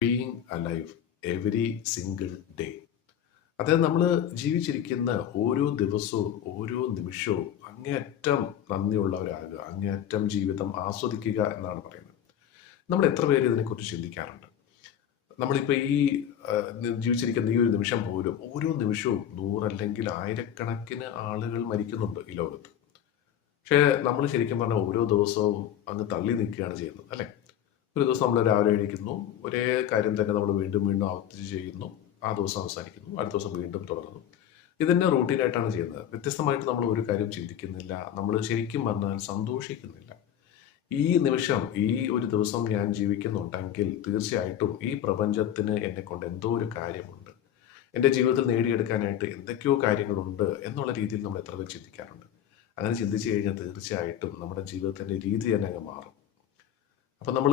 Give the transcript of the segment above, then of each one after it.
Being alive every single day. അതായത് നമ്മൾ ജീവിച്ചിരിക്കുന്ന ഓരോ ദിവസവും ഓരോ നിമിഷവും അങ്ങേയറ്റം നന്ദിയുള്ളവരാകുക, അങ്ങേയറ്റം ജീവിതം ആസ്വദിക്കുക എന്നാണ് പറയുന്നത്. നമ്മൾ എത്ര പേര് ഇതിനെക്കുറിച്ച് ചിന്തിക്കാറുണ്ട്? നമ്മളിപ്പോൾ ഈ ജീവിച്ചിരിക്കുന്ന ഈ ഒരു നിമിഷം പോലും ഓരോ നിമിഷവും നൂറല്ലെങ്കിൽ ആയിരക്കണക്കിന് ആളുകൾ മരിക്കുന്നുണ്ട് ഈ ലോകത്ത്. പക്ഷേ നമ്മൾ ശരിക്കും പറഞ്ഞാൽ ഓരോ ദിവസവും അങ്ങ് തള്ളി നിൽക്കുകയാണ് ചെയ്യുന്നത്, അല്ലേ? ഒരു ദിവസം നമ്മൾ രാവിലെ എണീക്കുന്നു, ഒരേ കാര്യം തന്നെ നമ്മൾ വീണ്ടും വീണ്ടും ആവർത്തിച്ച് ചെയ്യുന്നു. ആ ദിവസം അവസാനിക്കുന്നു, അടുത്ത ദിവസം വീണ്ടും തുടരുന്നു. ഇതന്നെ റൂട്ടീനായിട്ടാണ് ചെയ്യുന്നത്. വ്യത്യസ്തമായിട്ട് നമ്മൾ ഒരു കാര്യം ചിന്തിക്കുന്നില്ല. നമ്മൾ ശരിക്കും പറഞ്ഞാൽ സന്തോഷിക്കുന്നില്ല. ഈ നിമിഷം, ഈ ഒരു ദിവസം ഞാൻ ജീവിക്കുന്നുണ്ടെങ്കിൽ തീർച്ചയായിട്ടും ഈ പ്രപഞ്ചത്തിന് എന്നെക്കൊണ്ട് എന്തോ ഒരു കാര്യമുണ്ട്. എൻ്റെ ജീവിതത്തിൽ നേടിയെടുക്കാനായിട്ട് എന്തൊക്കെയോ കാര്യങ്ങളുണ്ട് എന്നുള്ള രീതിയിൽ നമ്മൾ എത്ര പേർ ചിന്തിക്കാറുണ്ട്? അങ്ങനെ ചിന്തിച്ചു കഴിഞ്ഞാൽ തീർച്ചയായിട്ടും നമ്മുടെ ജീവിതത്തിൻ്റെ രീതി തന്നെ അങ്ങ് മാറും. അപ്പം നമ്മൾ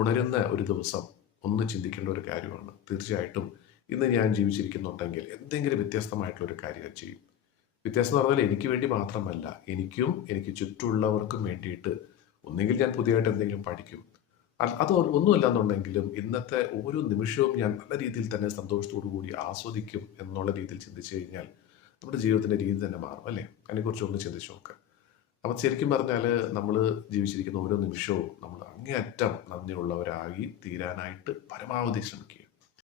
ഉണരുന്ന ഒരു ദിവസം ഒന്ന് ചിന്തിക്കേണ്ട ഒരു കാര്യമാണ്. തീർച്ചയായിട്ടും ഇന്ന് ഞാൻ ജീവിച്ചിരിക്കുന്നുണ്ടെങ്കിൽ എന്തെങ്കിലും വ്യത്യസ്തമായിട്ടുള്ള ഒരു കാര്യം ചെയ്യും. വ്യത്യാസം എന്ന് പറഞ്ഞാൽ എനിക്ക് വേണ്ടി മാത്രമല്ല, എനിക്കും എനിക്ക് ചുറ്റുമുള്ളവർക്കും വേണ്ടിയിട്ട് ഒന്നെങ്കിൽ ഞാൻ പുതിയതായിട്ട് എന്തെങ്കിലും പഠിക്കും. അത് ഒന്നുമില്ല എന്നുണ്ടെങ്കിലും ഇന്നത്തെ ഓരോ നിമിഷവും ഞാൻ നല്ല രീതിയിൽ തന്നെ സന്തോഷത്തോടു കൂടി ആസ്വദിക്കും എന്നുള്ള രീതിയിൽ ചിന്തിച്ചു കഴിഞ്ഞാൽ നമ്മുടെ ജീവിതത്തിൻ്റെ രീതി തന്നെ മാറും, അല്ലേ? അതിനെക്കുറിച്ച് ഒന്ന് ചിന്തിച്ച് നോക്കുക. അപ്പം ശരിക്കും പറഞ്ഞാൽ നമ്മൾ ജീവിച്ചിരിക്കുന്ന ഓരോ നിമിഷവും നമ്മൾ അങ്ങേയറ്റം നന്ദിയുള്ളവരായി തീരാനായിട്ട് പരമാവധി ശ്രമിക്കുക.